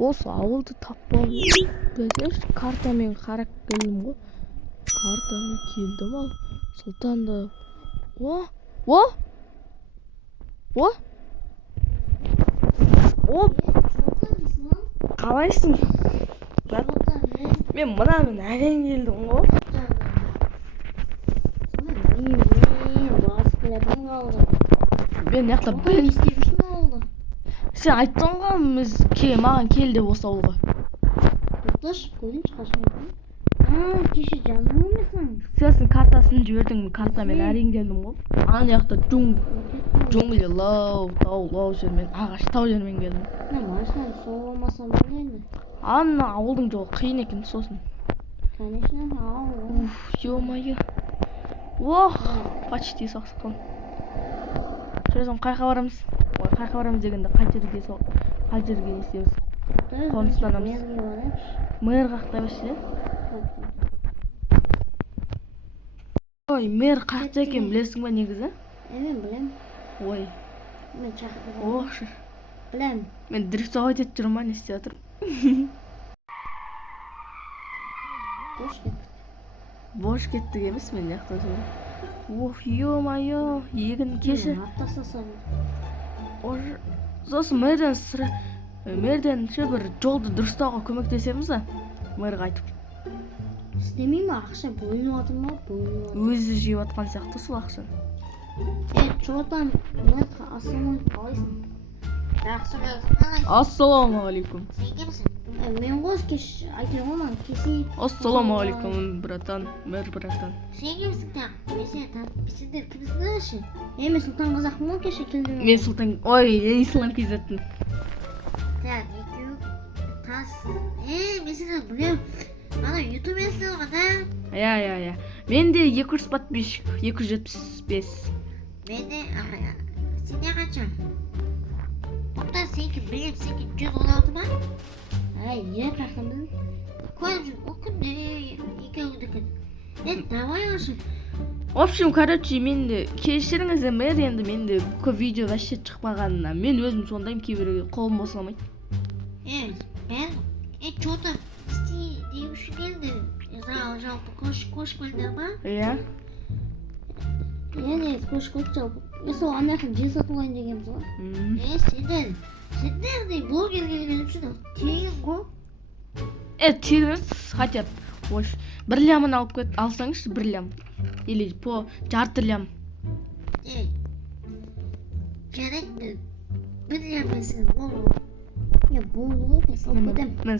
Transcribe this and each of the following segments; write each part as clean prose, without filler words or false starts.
осы ауылды таппау білсеңші, картамен қарап келдім ғой. Картамен келдім ал Сұлтанды. Қалайсың? Мен мұнамен әрең келдім ғой. Мен яқта сен айттың ғой, маған кел деп осы ауылға. Тоқташы, көрейінші қашан екен. Кеше жаздың емесің? Сен картасын жібердің, картамен әрең келдім ғой. Ана жақта джунгли, лау, тау, лау жермен, ағаш тау жермен келдім. Машина соғылмасам болды енді. Ана ауылдың жолы қиын екен, сосын. Конечно, ауыл. Ё-моё. Почти соқтым. Сөзім қайқа барамыз? Қайқа барамыз дегенде қай жерге не істейміз? Қоныстанамыз. Мэр қақта башы? Ой, мэр қақта екен, білесің ба негізі? Мен білем. Ой. Мен шақырдым. Оғшы. Білем. Мен директор өтет жүрмін ба, не істеп жатырмын? Бош кеттік емес, мен яқта жүрмін. Ё-моё, егін кеші. Сосын мэрден бір жолды дұрыстауға көмектесеміз ба? Мэрға айтып. Істемей ма? Ақша бөлініп отыр ма? Өзі жеп отқан сияқты сол ақшаны. Чотам, ассалаумағалейкум. Ассалаумағалейкум. Сен кімсің? Мен ғой айтып отырмын, кесейік. Ассалаумағалейкум, братан, мэр братан. Сен кімсің тағы? Мен сені танып, сендер кімсіңдерші? Мен Сұлтан қазақпын ғой, кеше келдім. Мен Сұлтан, ой, ислам кезеттім. Так, екеу тас. Мен сені білем. Ана ютуберсің ғой, да? Я. Менде 200 подписчик, 275. Менде, сенде қанша? Тоқтар, сенікі білем, сенікі 116 ма? Қақтан білем. Көріп жүр, о күнде, екеуіңдікі. Давай ашы. В общем, короче, менде кешіріңіздер мэр, енді менде көп видео вообще шықпағанына. Мен өзім сондайым, кейбірге қолым босамайды. Что-то істей үшін келді. Жалпы көш көлдер ма? Иә. Негіз көш көлді жалпы. Сол ана жақын жер сатып алайын дегенбіз ғой. Сендер де блогер келген үшін тегін ғой. Тегін, хотя бы 1 лямын алсаңызшы, 1 лям. Или по жарты лям. Жарайды, 1 лям бәсін болу. Болды ғой, мен салып кетем. Мен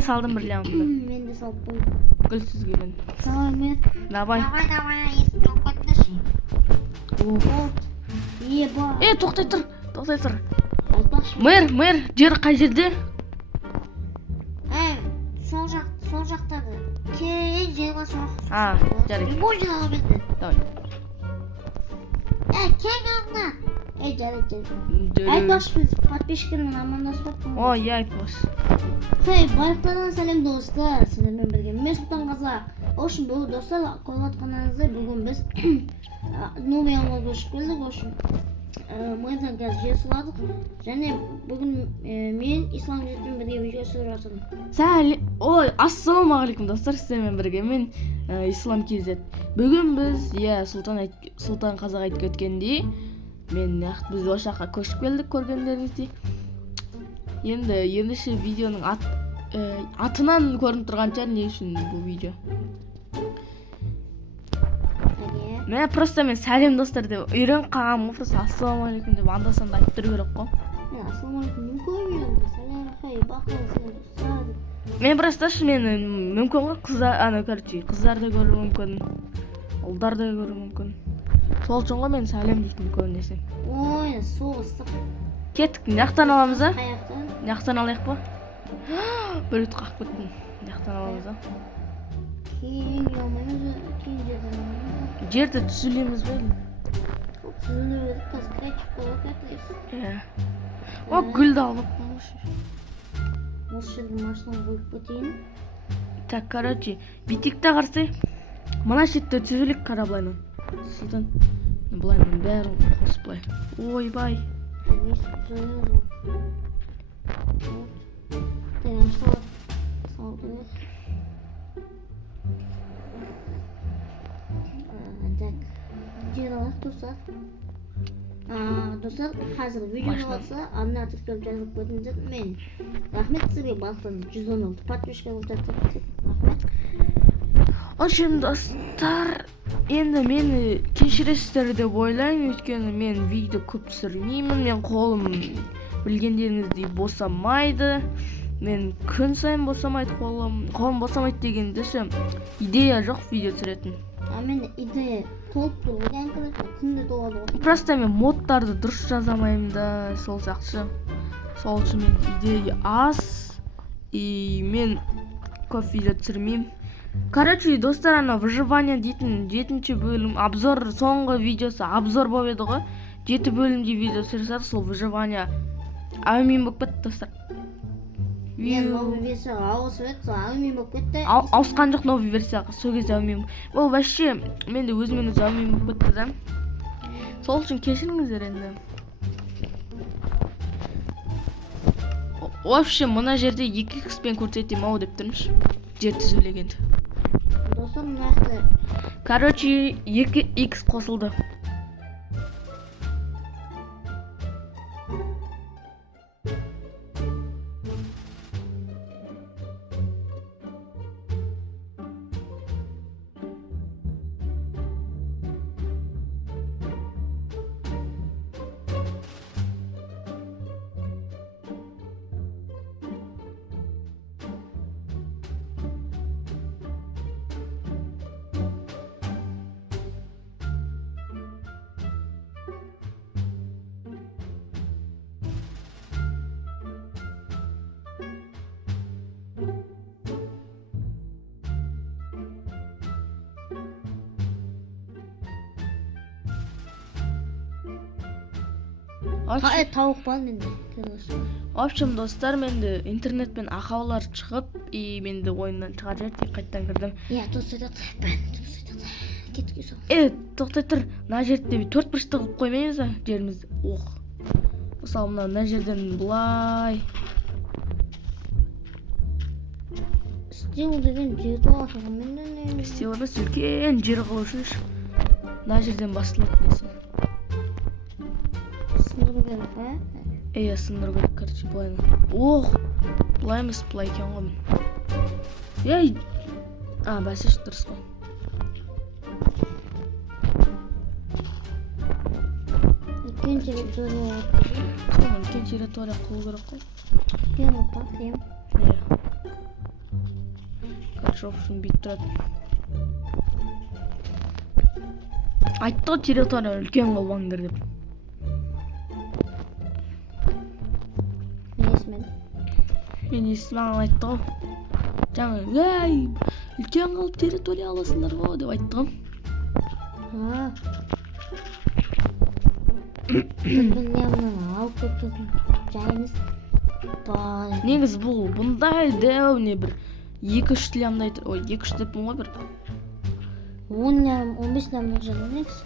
салдым 1 лямымды. Мен де салып қойдым. Гүл сізге мен. Давай, мэр. Давай. Есім жоқ қойдыршы. Тоқтай Тоқтай тұр. Айтпақшы. Мэр, жер қай жерде? Сол жақтады. Кейін жер бар жоқ. Жарайды. Любой жер алып еді. Давай. Кең алдына. Жарайды. Айтпақшы біз подписчиктермен амандасып Ой, айтпақшы. Барлықтарына сәлем достар, сіздермен бірге мен Сұлтан қазақ. Ошын бұл достар, көріп отқаныңызды бүгін біз новый ауылға көшіп келдік. Ошын мэрден қазір жер сұрадық. Және бүгін мен Ислам жеттен бірге видео түсіріп жатырмын. Ассалаумағалейкум достар, сіздермен бірге мен Ислам кезет. Бүгін біз, Сұлтан қазақ айтып кеткендей, біз осы жаққа көшіп келдік, көргендеріңіздей. Ендеше видеоның атынан көрініп тұрған шығар не үшін бұл видео. Просто мен сәлем достар деп үйреніп қалғанмын, просто ассалаумағалейкум деп анда-санда айтып тұру керек қой. Мен ассалаумағалейкум мүмкін мен мен просто мүмкін ғой, қыздар да көру мүмкін, ұлдар да көру мүмкін. Сол үшін ғой мен сәлем дейтін көбінесе. Ой, соғыстық. Кеттік, нақтан аламыз ба? Қаяқтан? Нақтан алайық ба? Бір үт қақып кеттім. Нақтан аламыз ба? Кейін алмаймыз ба? Кейін жерден алмаймыз ба? Жерді түсілеміз ба? Түсіліп едік, қазір қайтып болып кетті. Гүлді алып қалмыш. Осы жерге машинаны қойып кетейін. Так, короче, битикті қарсы. Мына шетті түзілік қараблаймен. Сұлтан, бұлаймен бәрін қосып бұлай. Ойбай. байланыштырып салды. Так. Жиналат достар. Достар, қазір видео болса, ана тіркеліп жазылып көрдіңіздер. Мен рахмет сізге барлықтарыңыз 116 подписчика болып жатыр. Рахмет. Ошем достар, енді мені кешіресіздер деп ойлаймын, өйткені мен видео көп түсірмеймін. Мен қолым білгендеріңіздей босамайды. Мен күн сайын босамайды қолым босамайды деген десем, идея жоқ видео түсіретін. Мен идея толып тұр, одан күнде толады ғой. Просто мен модтарды дұрыс жазамаймын да, сол сияқты. Сол үшін мен идея аз, и мен көп видео түсірмеймін. Короче, достар, ана выживание дейтін 7-ші бөлім обзор, соңғы видеосы обзор болып еді ғой. 7 бөлімде видео түсірсек, сол выживание әумин болып кетті, достар. Мен новый версияға ауысып еді, сол әумин болып кетті. Ауысқан жоқ новый версияға, сол кезде әумин. Ол вообще менде өзімен өзі әумин болып кетті да. Сол үшін кешіріңіздер енді. Вообще мына жерде 2x пен көрсетем ау деп тұрмыш. Жер түзулегенді. Достар, мынақты. Короче, 2x қосылды. Тауық бар менде. В общем, достар, менде интернетпен ақаулар шығып, и менде ойыннан шығар жерде қайттан кірдім. Тоқтайды. Кетке сол. Тоқтай тұр. Мына жерде 4 бұрышты қылып қоймаймыз ба жерімізді? Мысалы, мына жерден бұлай. Стил деген жер толашыға менде. Стил емес, үлкен жер қылу үшін мына жерден басталады дейсің. Сындыру керек, сындыру керек, короче, бұлай. Бұлай емес, бұлай екен ғой мен. Бәсе дұрыс қой. Үлкен территория. Үлкен территория қылу керек қой. Үлкен ұтақ, Короче, общем, бейт тұрады. Айтты ғой территория үлкен қылбаңдар деп. Мен есімін айтты ғой. Жаңа, үлкен қылып территория аласыңдар ғой деп айтты ғой. Алып көптізін жайымыз. Негіз бұндай дәуіне бір 2-3 лямдай, 2-3 деппін ғой бір. 10-15 лямдай жайлы негіз.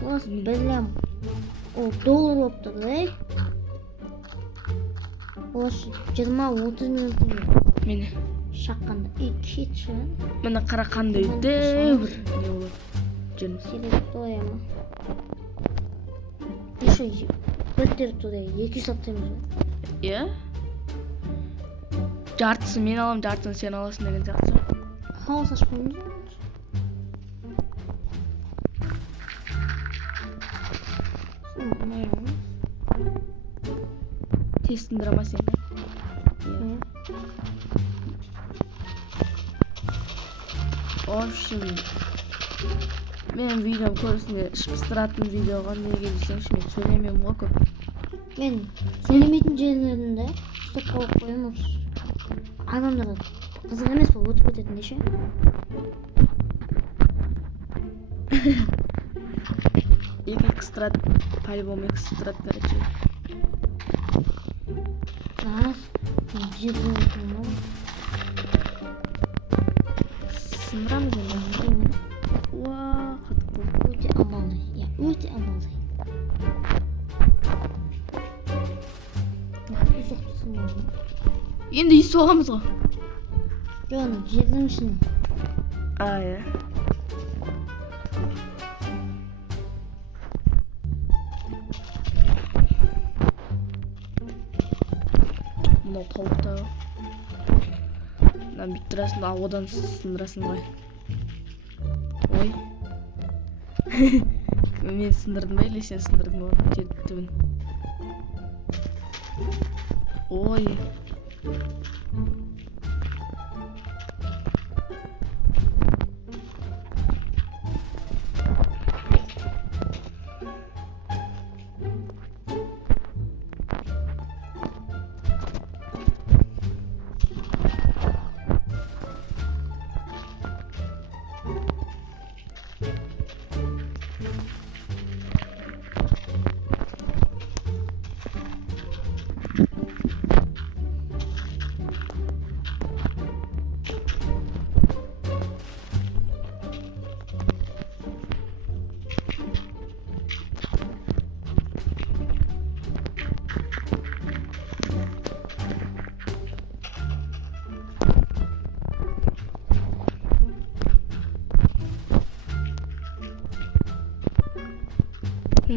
Плас білем. Ол доллар болып тұр, дәй? Ол 20-30 миллион теңге. Мені шаққанда кет шығын. Мені қарақандай дәуір не болады жеріміз. Территория ма? Еще бір территория 2 саптаймыз ба? Жартысын мен алам, жартысын сен аласың деген сияқты. Хаос ашпаймыз ба? Тестін драма сен. В общем, мен видеом көрісінде ішпістіратын видеоға неге десеңші, мен сөйлемеймін ғой көп. Мен сөйлемейтін жерлерінде ұстап қалып қойымыз. Адамдарға қызық емес бұл өтіп кететін деше. Экстрат, по-любому экстрат, короче. Жерде өткен ғой. Сындырамыз енді. Өте амалды. Өте амалды. соқтырсың ғой. Енді үй соғамыз ғой. Жоқ, ана жердің ішіне. Иә. Мынау тауықта. Мына бүйтіп тұрасың, одан сындырасың ғой. Ой. Мен сындырдым ба, или сен сындырдың ба жер түбін? Ой.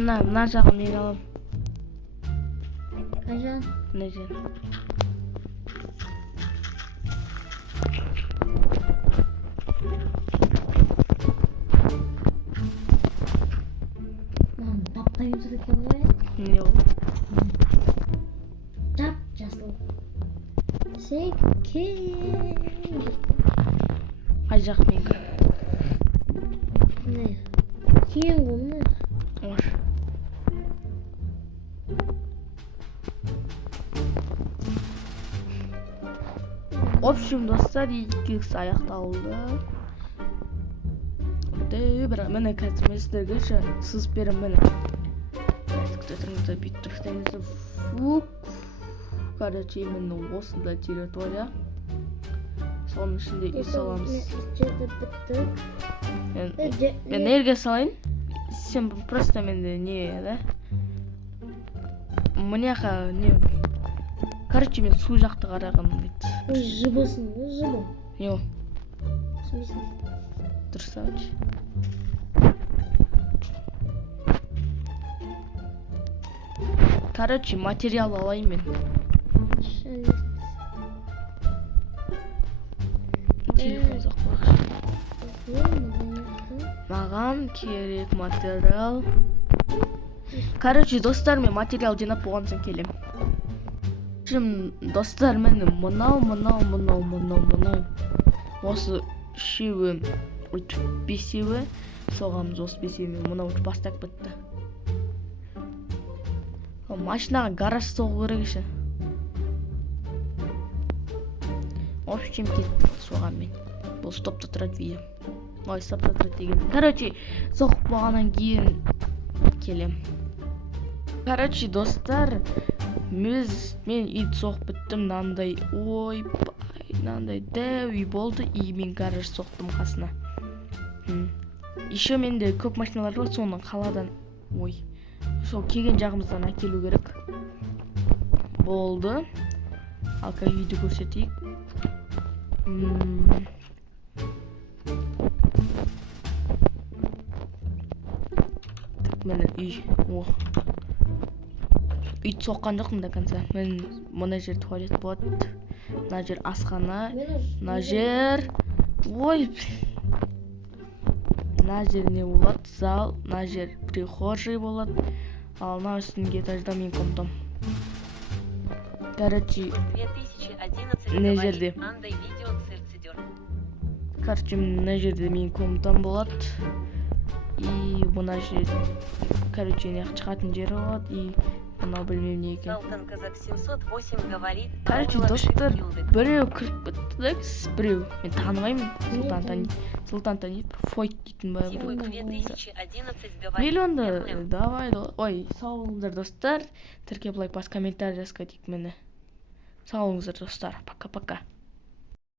Мына жағын мен алам. Қай жағын? Мына жер. Мынаны таптай отыр екен ғой. Не ол? Жап-жасыл. Секең. Қай жақ менікі? Міне. Кең ғой міне. Ош. В общем, достар, екеуісі аяқталды. Бірақ міне қазір мен сіздерге сызып беремін міне. Күтетіңіздер бүйтіп тұрсаңыздар. Короче, именно осындай территория. Соның ішінде үй саламыз. Жерді бітті. Мен энергия салайын. Сен просто менде не, да? Мыняқа не? Короче, мен су жақты қарағым дейді. Ой, жыбысың ғой, жыбы. Не ол? Түсінбейсің. Дұрыс ауыш. Короче, материал алайын мен. Телефон зақпақшы. Маған керек материал. Короче, достар, мен материал жинап болған соң келем. Достар, мен мынау. Осы үшеуі, бесеуі, соғамыз осы бесеуі, мынау бастап бітті. Машинаға гараж соғу керек еші. В общем, кетті соған мен. Бұл стопта тұрады видео. Ой, стопта тұрады деген. Короче, соғып болғаннан кейін келем. Короче, достар, мен үйді соғып біттім, нандай, нандай дәу үй болды, и мен гараж соқтым қасына. Еще менде көп машиналар бар, соның қаладан, сол келген жағымыздан әкелу керек. Болды. Алқа үйді көрсетейік. Так, мені үй. Үйді соққан жоқпын до конца. Мен мына жер туалет болады. Мына жер асхана. Мына жер... Мына жер не болады? Зал. Мына жер прихожий болады. Ал мына үстінгі этажда мен комнатам. Короче, мына жерде. Короче, мына жерде мен комнатам болады. И мына жер, короче, шығатын жері болады. И мынау білмем не екен. Короче, достар, біреу кіріп бітті да, біреу. Мен танымаймын. Сұлтан танит. Фойт дейтін бай біреу. Миллионды, давай. Ой, сау болыңыздар, достар. Тіркеп лайк бас комментарий жазға дейік мені. Сау болыңыздар, достар. Пока-пока.